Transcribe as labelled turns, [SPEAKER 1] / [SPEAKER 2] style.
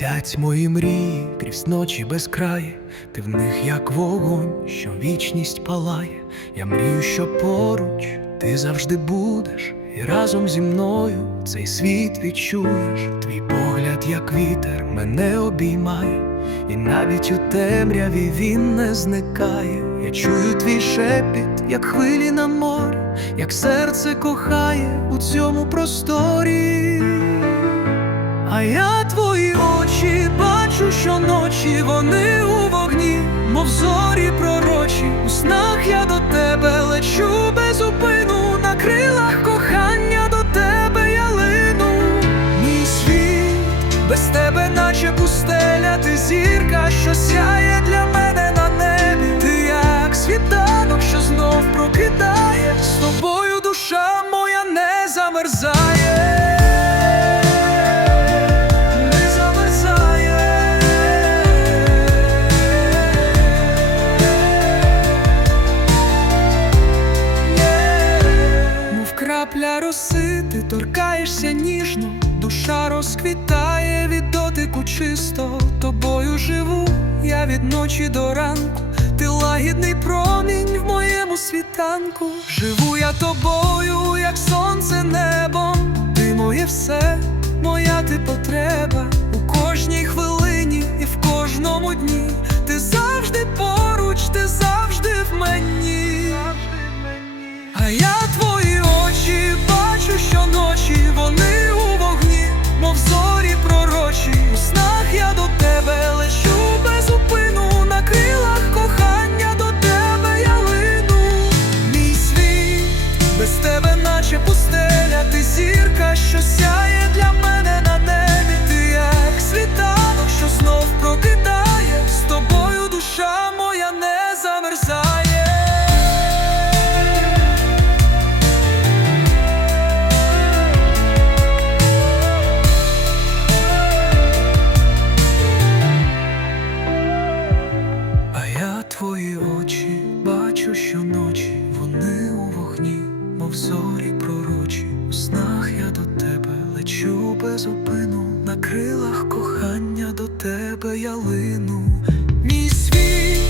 [SPEAKER 1] Летять мої мрії крізь ночі безкраї, ти в них як вогонь, що вічність палає. Я мрію, що поруч ти завжди будеш, і разом зі мною цей світ відчуєш. Твій погляд, як вітер, мене обіймає, і навіть у темряві він не зникає. Я чую твій шепіт, як хвилі на морі, як серце кохає у цьому просторі. А я крапля роси, ти торкаєшся ніжно, душа розквітає від дотику чисто. Тобою живу, я від ночі до ранку. Ти лагідний промінь в моєму світанку. Живу я тобою, як сонце небом. Ти моє все, без тебе, наче пустеля, ти зірка, що сяє для мене на небі. Ти як світанок, що знов прокидає, з тобою душа моя не замерзає. А я твої очі бачу щоночі, лечу без упину, на крилах кохання до тебе я лину. Мій світ